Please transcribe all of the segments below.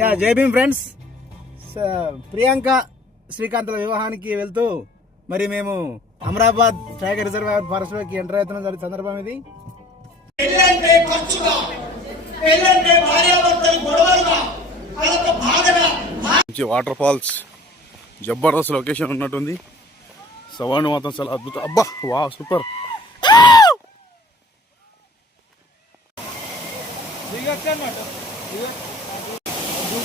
Yeah జై Bhim friends. స- ప్రియాంక శ్రీకాంత్ల వివాహానికి వెళ్తూ మరి మేము అమరాబాద్ టైగర్ రిజర్వ్ ఫారెస్ట్లోకి ఎంటర్ అవుతున్న సందర్భం ఇది. మంచి వాటర్ ఫాల్స్ జబర్దస్త్ లొకేషన్ ఉన్నట్టుంది. సవాణి మాత్రం చాలా అద్భుతం అబ్బా వా సూపర్. మీ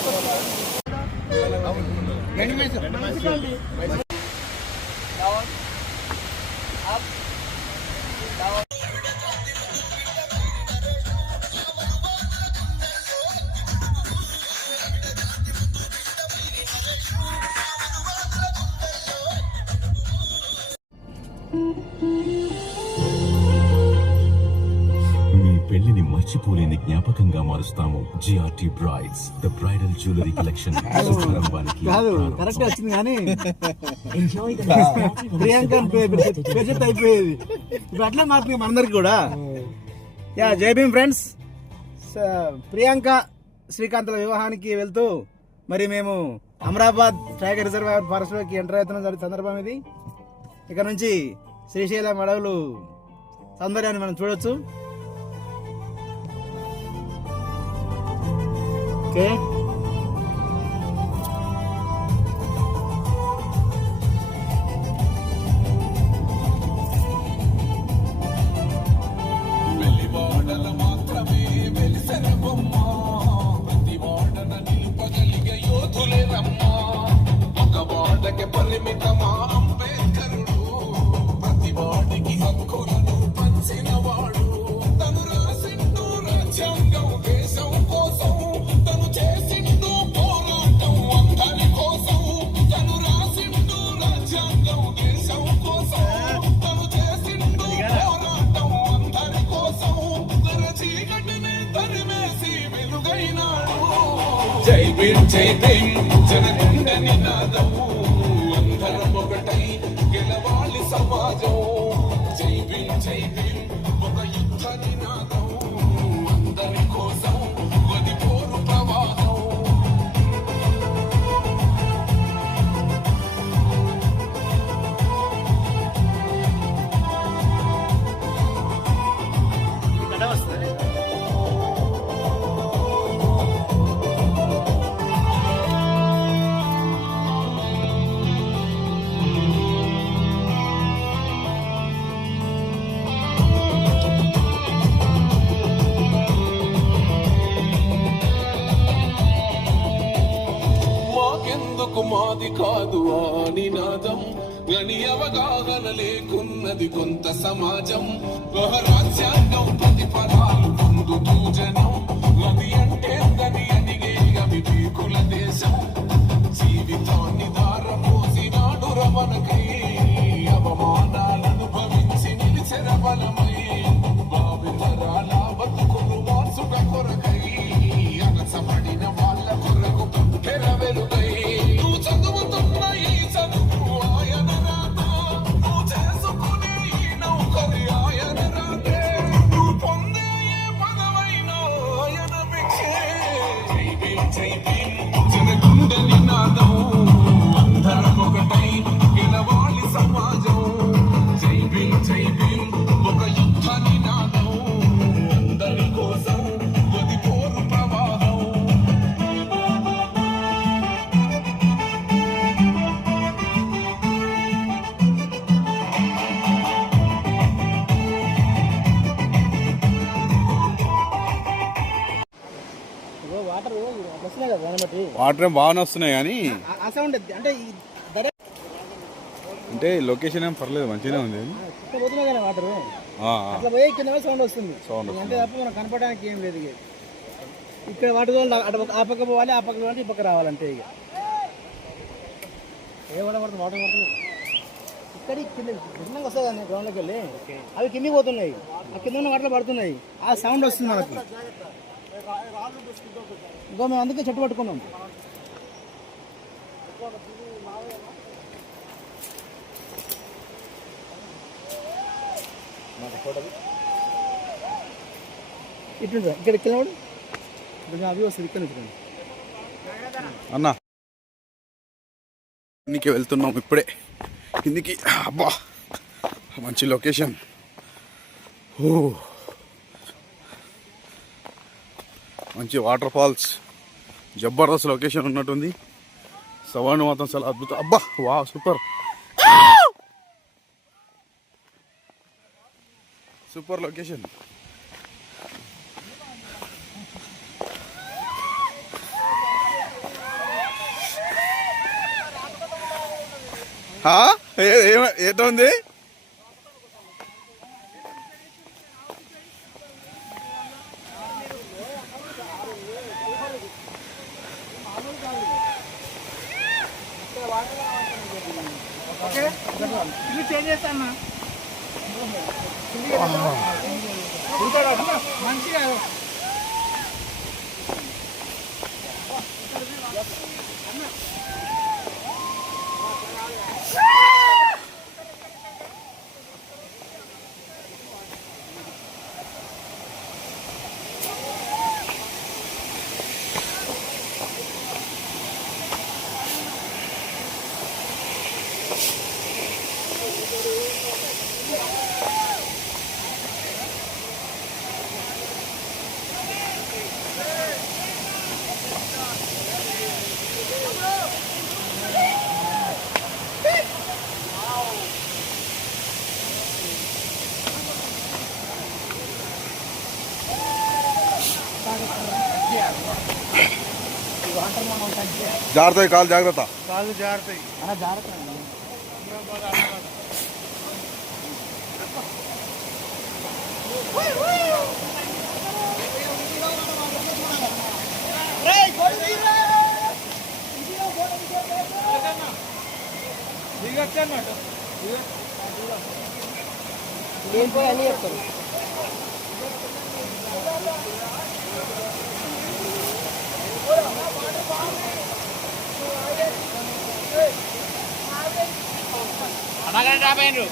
మర్చిపోలేని జ్ఞాపకంగా మారుస్తాము GRT brides the bridal jewellery collection శుభారంభానికి కాదు. కరెక్ట్ వచ్చింది కానీ ప్రియాంక పేరు అయిపోయేది. ఇప్పుడు అట్లా మారుతుంది మనందరికి కూడా. యా జై భీమ్ ఫ్రెండ్స్. ప్రియాంక శ్రీకాంత్ల వివాహానికి వెళ్తూ మరి మేము అమరాబాద్ టైగర్ రిజర్వ్ ఫారెస్ట్లోకి ఎంటర్ అవుతున్న సందర్భం ఇది. ఇక్కడ నుంచి శ్రీశైలం అడవులు సౌందర్యాన్ని మనం చూడొచ్చు. ఓకే భీమ్ అవగాహన లేకున్నది కొంత సమాజం. వాటర్ ఏం బాగానే వస్తున్నాయి కానీ సౌండ్ అంటే అంటే లొకేషన్ ఏం పర్లేదు మంచిగానే ఉంది. ఇక్కడ పోతున్నాయి కదా వాటర్. అట్లా పోయే కింద సౌండ్ వస్తుంది. వస్తుంది. అంటే తప్ప మనం కనపడడానికి ఏం లేదు ఇక. ఇక్కడ వాటి వల్ల అటు పక్క- ఆ పక్క పోవాలి ఆ పక్క పోవాలి ఈ పక్క రావాలంటే ఇక. ఏ వాటర్ పడుతుంది? వాటర్ పడుతుంది. ఇక్కడ కింద భిన్నంగా వస్తుంది కదా గ్రౌండ్లోకి వెళ్ళి. అవి కిందికి పోతున్నాయి. ఆ కింద ఉన్న వాటర్ పడుతున్నాయి. ఆ సౌండ్ వస్తుంది మనకు. ఇంకో మేము అందుకే చెట్టు పట్టుకున్నాం ఇటు ఇక్కడ ఇక్కడ అవి వస్తుంది ఇక్కడ నుంచి అన్నా కిందికి వెళ్తున్నాం ఇప్పుడే. కిందికి అబ్బా మంచి లొకేషన్. ఓ. మంచి వాటర్ ఫాల్స్ జబర్దస్త్ లొకేషన్ ఉన్నట్టుంది. సవాణి మాత్రం చాలా అద్భుతం. అబ్బా వా సూపర్. Super location. ఏటో ఉంది? చేస్తామా మంచిగా జాగ్రత్త కాలు జాగ్రత్త మగన యాభై ఐదు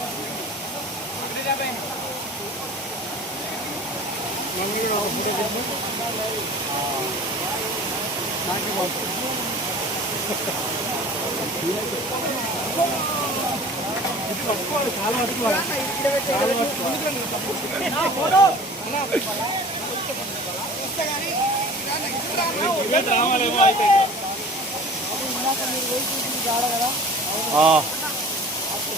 చాలా పట్టుకోవాలి చాలా పట్టుకోవాలి రావాలేమో అయితే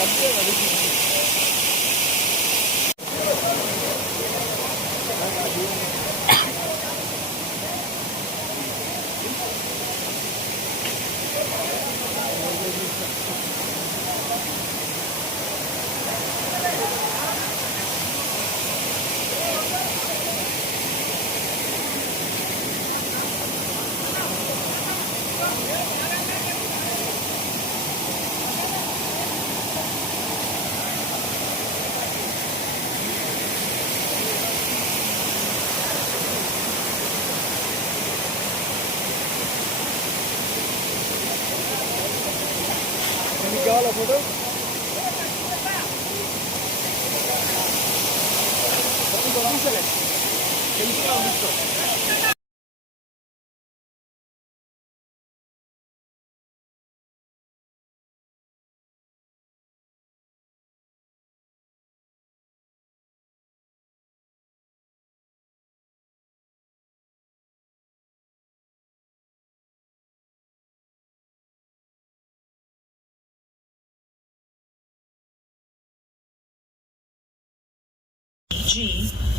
勝手はできない。la foto? ¿Qué ఒక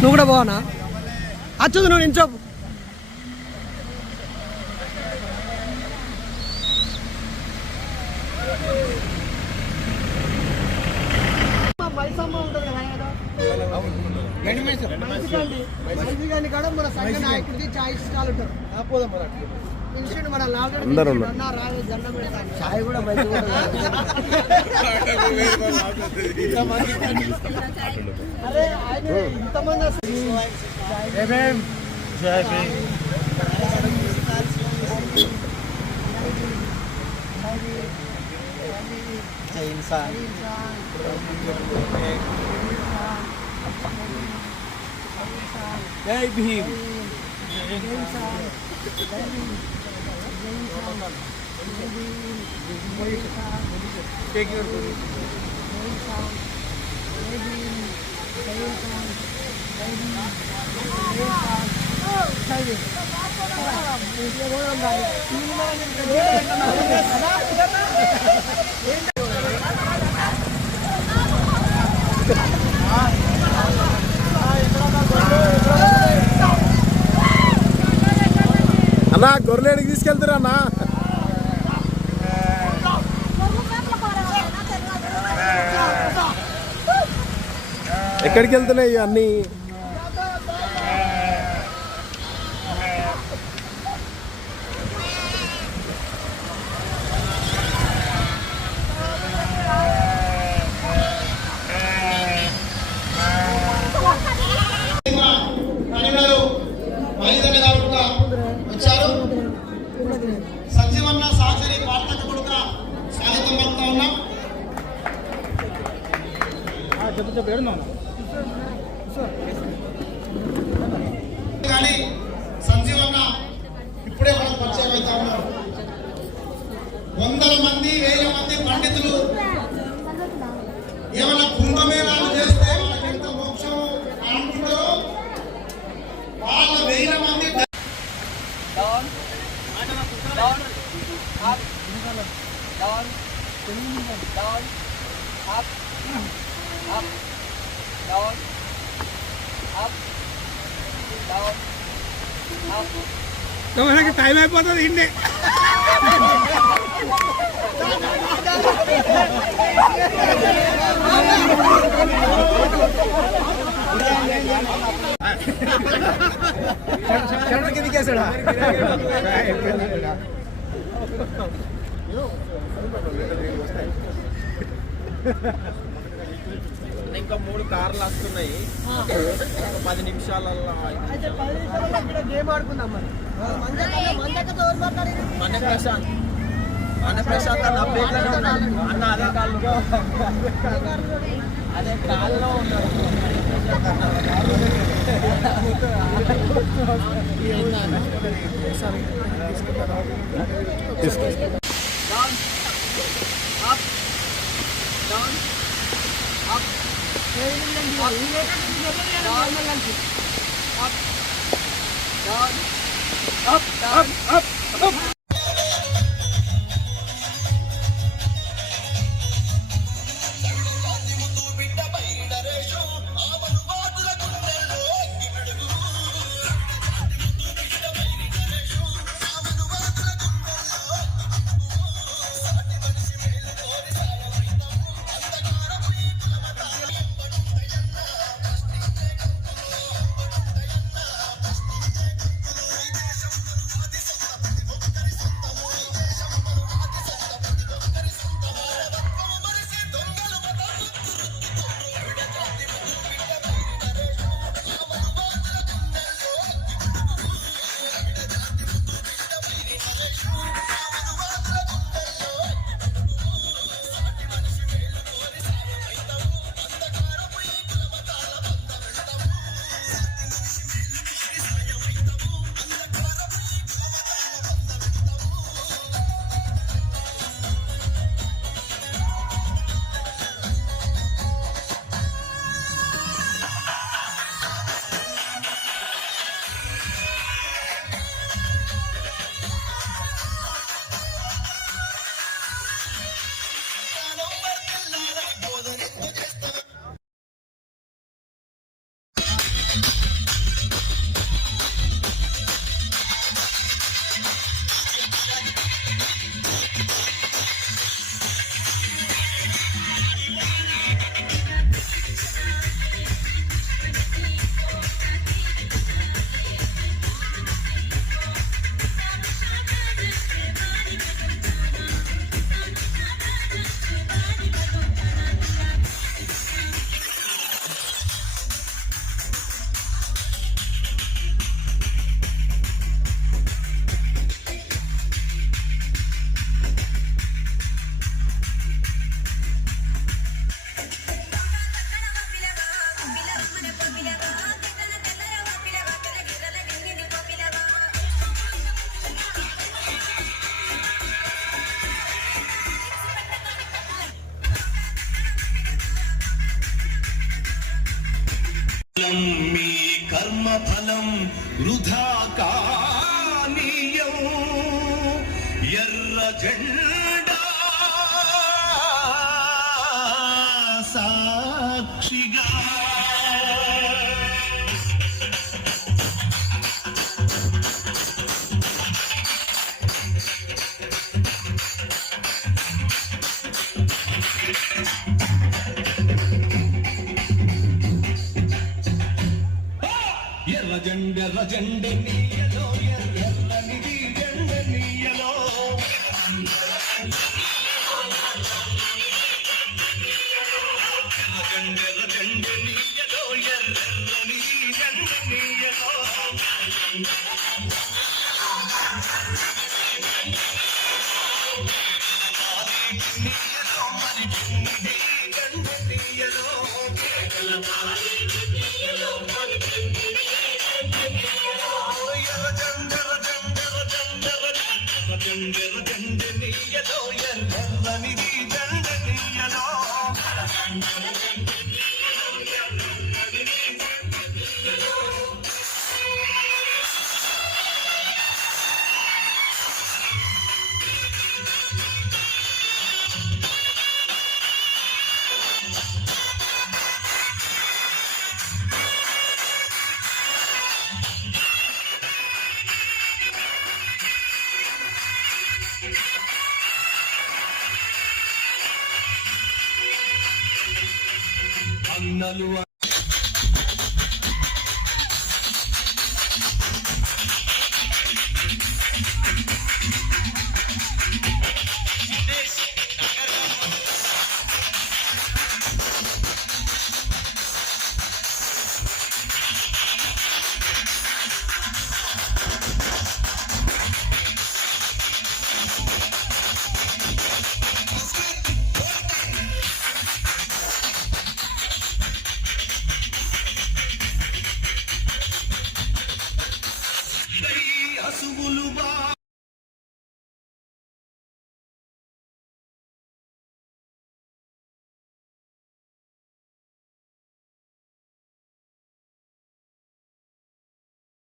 నువ్వు కూడా బాగున్నా అచ్చు నువ్వు నించో అందరూ ఉన్నారు. దండం పెడతాను ఛాయ్ కూడా మంచిగా అరే ఆయన ఇంతమంది జై భీమ్ అన్నా గొర్రెడికి తీసుకెళ్తారా అన్నా. ఎక్కడికి వెళ్తున్నాయి అన్నీ మహిళలు ఐదన గారు కూడా వచ్చారు సంజీవన్న సహచరి వార్తకు కూడా స్వాగతం పలుకుతా ఉన్నాం చెప్పు చెప్పు ఏడున్నావు కానీ సంజీవన్న ఇప్పుడే మనం పరిచయం అవుతా ఉన్నారు. వందల మంది వేల మంది పండితులు ఏమైనా కుంభమేళాలు చేస్తే వాళ్ళకి ఎంత మోక్షం అనుకుంటారో వాళ్ళ వేల మంది టైం అయిపోతుంది ఇండి షర్ట్ కిందకి వేసాడా ఇంకా మూడు కార్లు వస్తున్నాయి ఒక పది నిమిషాలలో అయితే పది నిమిషాలు ఇక్కడ గేమ్ ఆడుకుందాం మరి. మందక మందకతో ఎవరు మాట్లాడారు మన ప్రశాంత్ మన ప్రశాంత్ అన్న ప్లేట్లోనే ఉన్నాడు. అన్న అదే కాళ్ళు అదే కాల్లో ఉన్నాడు. up, up, up, up. ఫలం మీ కర్మ ఫలం వృధా కానీయం. ఎర్ర జెండా జెండ